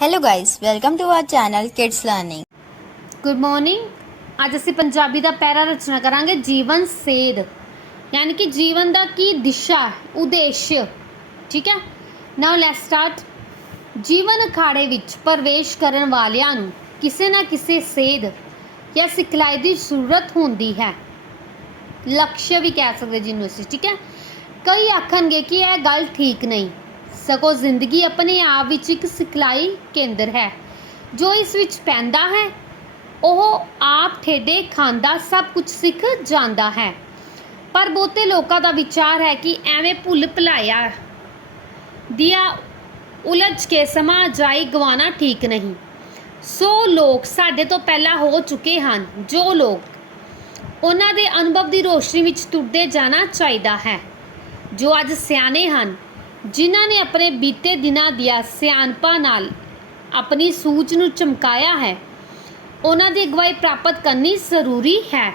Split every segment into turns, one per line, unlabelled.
Hello guys, welcome to our channel Kids Learning.
Good morning ਅੱਜ ਅਸੀਂ ਪੰਜਾਬੀ ਦਾ ਪੈਰਾ ਰਚਨਾ ਕਰਾਂਗੇ ਜੀਵਨ ਸੇਧ। ਯਾਨੀ ਕਿ ਜੀਵਨ ਦਾ ਕੀ ਦਿਸ਼ਾ ਉਦੇਸ਼। ਠੀਕ ਹੈ? ਨਾਓ ਲੈਟਸ ਸਟਾਰਟ ਜੀਵਨ ਅਖਾੜੇ ਵਿੱਚ ਪ੍ਰਵੇਸ਼ ਕਰਨ ਵਾਲਿਆਂ ਨੂੰ ਕਿਸੇ ਨਾ ਕਿਸੇ ਸੇਧ ਜਾਂ ਸਿਖਲਾਈ ਦੀ ਜ਼ਰੂਰਤ ਹੁੰਦੀ ਹੈ। ਲਕਸ਼ ਵੀ ਕਹਿ ਸਕਦੇ ਜਿਹਨੂੰ ਅਸੀਂ ਠੀਕ ਹੈ? ਕਈ ਆਖਣਗੇ ਕਿ ਇਹ ਗੱਲ ਠੀਕ ਨਹੀਂ। ਸਗੋਂ ਜ਼ਿੰਦਗੀ ਆਪਣੇ ਆਪ ਵਿੱਚ ਇੱਕ ਸਿਖਲਾਈ ਕੇਂਦਰ ਹੈ। ਜੋ ਇਸ ਵਿੱਚ ਪੈਂਦਾ ਹੈ, ਉਹ ਆਪ ਠੇਡੇ ਖਾਂਦਾ ਸਭ ਕੁਝ ਸਿੱਖ ਜਾਂਦਾ ਹੈ। ਪਰ ਬਹੁਤੇ ਲੋਕਾਂ ਦਾ ਵਿਚਾਰ ਹੈ ਕਿ ਐਵੇਂ ਭੁੱਲ ਭੁਲਾਇਆ ਦਿਆ ਉਲਝ ਕੇ ਸਮਾਂ ਜਾਈ ਗਵਾਣਾ ਠੀਕ ਨਹੀਂ। ਸੋ ਲੋਕ ਸਾਡੇ ਤੋਂ ਪਹਿਲਾਂ ਹੋ ਚੁੱਕੇ ਹਨ, ਜੋ ਲੋਕ ਉਹਨਾਂ ਦੇ ਅਨੁਭਵ ਦੀ ਰੋਸ਼ਨੀ ਵਿੱਚ ਤੁਰਦੇ ਜਾਣਾ ਚਾਹੀਦਾ ਹੈ, ਜੋ ਅੱਜ ਸਿਆਣੇ ਹਨ। ਜਿਨ੍ਹਾਂ ਨੇ ਆਪਣੇ ਬੀਤੇ ਦਿਨਾਂ ਦੀਆਂ ਸਿਆਣਪਾਂ ਨਾਲ ਆਪਣੀ ਸੂਝ ਨੂੰ ਚਮਕਾਇਆ ਹੈ, ਉਹਨਾਂ ਦੀ ਅਗਵਾਈ ਪ੍ਰਾਪਤ ਕਰਨੀ ਜ਼ਰੂਰੀ ਹੈ।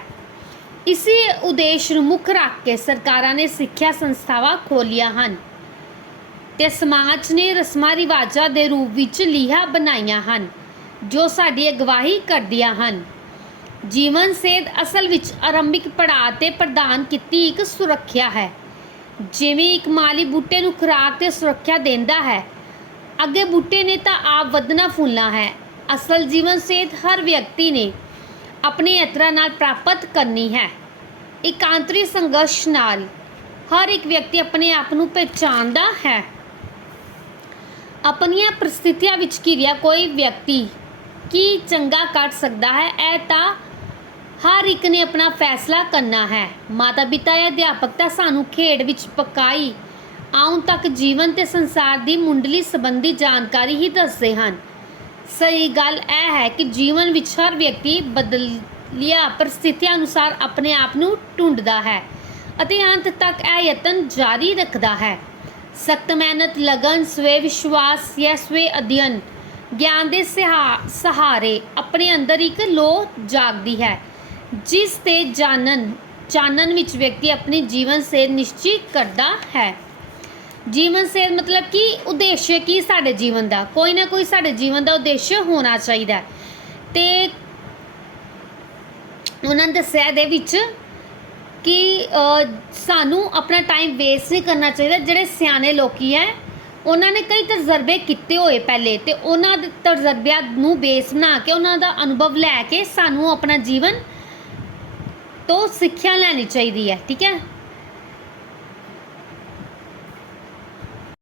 ਇਸੇ ਉਦੇਸ਼ ਨੂੰ ਮੁੱਖ ਰੱਖ ਕੇ ਸਰਕਾਰਾਂ ਨੇ ਸਿੱਖਿਆ ਸੰਸਥਾਵਾਂ ਖੋਲੀਆਂ ਹਨ ਤੇ ਸਮਾਜ ਨੇ ਰਸਮਾਂ ਰਿਵਾਜਾਂ ਦੇ ਰੂਪ ਵਿੱਚ ਲੀਹਾ ਬਣਾਈਆਂ ਹਨ, ਜੋ ਸਾਡੀ ਅਗਵਾਈ ਕਰਦੀਆਂ ਹਨ। ਜੀਵਨ ਸੇਧ ਅਸਲ ਵਿੱਚ ਆਰੰਭਿਕ ਪੜਾਅ ਤੇ ਪ੍ਰਦਾਨ ਕੀਤੀ ਇੱਕ ਸੁਰੱਖਿਆ ਹੈ। ਜਿਵੇਂ ਇੱਕ ਮਾਲੀ ਬੂਟੇ ਨੂੰ ਖੁਰਾਕ ਤੇ ਸੁਰੱਖਿਆ ਦਿੰਦਾ ਹੈ। ਅੱਗੇ ਬੂਟੇ ਨੇ ਤਾਂ ਆਪ ਵਧਣਾ ਫੁੱਲਣਾ ਹੈ। ਅਸਲ ਜੀਵਨ ਸੇਧ ਹਰ ਵਿਅਕਤੀ ਨੇ ਆਪਣੇ ਯਤਨਾਂ ਨਾਲ ਪ੍ਰਾਪਤ ਕਰਨੀ ਹੈ। ਇਕਾਂਤਰੀ ਸੰਘਰਸ਼ ਨਾਲ ਹਰ ਇੱਕ ਵਿਅਕਤੀ ਆਪਣੇ ਆਪ ਨੂੰ ਪਹਿਚਾਨਦਾ ਹੈ। ਆਪਣੀਆਂ ਪ੍ਰਸਥਿਤੀਆਂ ਵਿੱਚ ਘਿਰਿਆ ਕੋਈ ਵਿਅਕਤੀ ਕੀ ਚੰਗਾ ਕਰ ਸਕਦਾ ਹੈ, ਇਹ ਤਾਂ ਹਰ ਇੱਕ ਨੇ ਆਪਣਾ ਫੈਸਲਾ ਕਰਨਾ ਹੈ। ਮਾਤਾ ਪਿਤਾ ਜਾਂ ਅਧਿਆਪਕ ਤਾਂ ਸਾਨੂੰ ਖੇਡ ਵਿੱਚ ਪਕਾਈ, ਆਉਣ ਤੱਕ ਜੀਵਨ ਤੇ ਸੰਸਾਰ ਦੀ ਮੁੰਡਲੀ ਸੰਬੰਧੀ ਜਾਣਕਾਰੀ ਹੀ ਦੱਸਦੇ ਹਨ। ਸਹੀ ਗੱਲ ਇਹ ਹੈ ਕਿ ਜੀਵਨ ਵਿੱਚ ਹਰ ਵਿਅਕਤੀ ਬਦਲਿਆ ਪਰਿਸਥਿਤੀਆਂ ਅਨੁਸਾਰ ਆਪਣੇ ਆਪ ਨੂੰ ਢੂੰਡਦਾ ਹੈ ਅਤੇ ਅੰਤ ਤੱਕ ਇਹ ਯਤਨ ਜਾਰੀ ਰੱਖਦਾ ਹੈ। ਸਖਤ ਮਿਹਨਤ, ਲਗਨ, ਸਵੇ ਵਿਸ਼ਵਾਸ ਜਾਂ ਸਵੇ ਅਧਿਐਨ, ਗਿਆਨ ਦੇ ਸਿਹਾ- ਸਹਾਰੇ ਆਪਣੇ ਅੰਦਰ ਇੱਕ ਲੋ ਜਾਗਦੀ ਹੈ। ਜਿਸ ਤੇ ਜਾਣਨ ਚਾਨਣ ਵਿੱਚ ਵਿਅਕਤੀ ਆਪਣੀ ਜੀਵਨ ਸੇ ਨਿਸ਼ਚਿਤ ਕਰਦਾ ਹੈ। ਜੀਵਨ ਸੇ ਮਤਲਬ ਕਿ? ਉਦੇਸ਼ ਕੀ ਸਾਡੇ ਜੀਵਨ ਦਾ? ਕੋਈ ਨਾ ਕੋਈ ਸਾਡੇ ਜੀਵਨ ਦਾ ਉਦੇਸ਼ ਹੋਣਾ ਚਾਹੀਦਾ ਹੈ। ਤੇ ਉਹਨਾਂ ਨੇ ਦੱਸਿਆ ਦੇ ਵਿੱਚ ਕਿ ਸਾਨੂੰ ਆਪਣਾ ਟਾਈਮ ਵੇਸਟ ਨਹੀਂ ਕਰਨਾ ਚਾਹੀਦਾ। ਜਿਹੜੇ ਸਿਆਣੇ ਲੋਕੀ ਹੈ, ਉਹਨਾਂ ਨੇ ਕਈ ਤਜਰਬੇ ਕੀਤੇ ਹੋਏ ਪਹਿਲੇ ਤੇ ਉਹਨਾਂ ਦੇ ਤਜਰਬਿਆਂ ਨੂੰ ਬੇਸ ਬਣਾ ਕੇ, ਉਹਨਾਂ ਦਾ ਅਨੁਭਵ ਲੈ ਕੇ ਸਾਨੂੰ ਆਪਣਾ ਜੀਵਨ ਤੋਂ ਸਿੱਖਿਆ ਲੈਣੀ ਚਾਹੀਦੀ ਹੈ ਠੀਕ ਹੈ?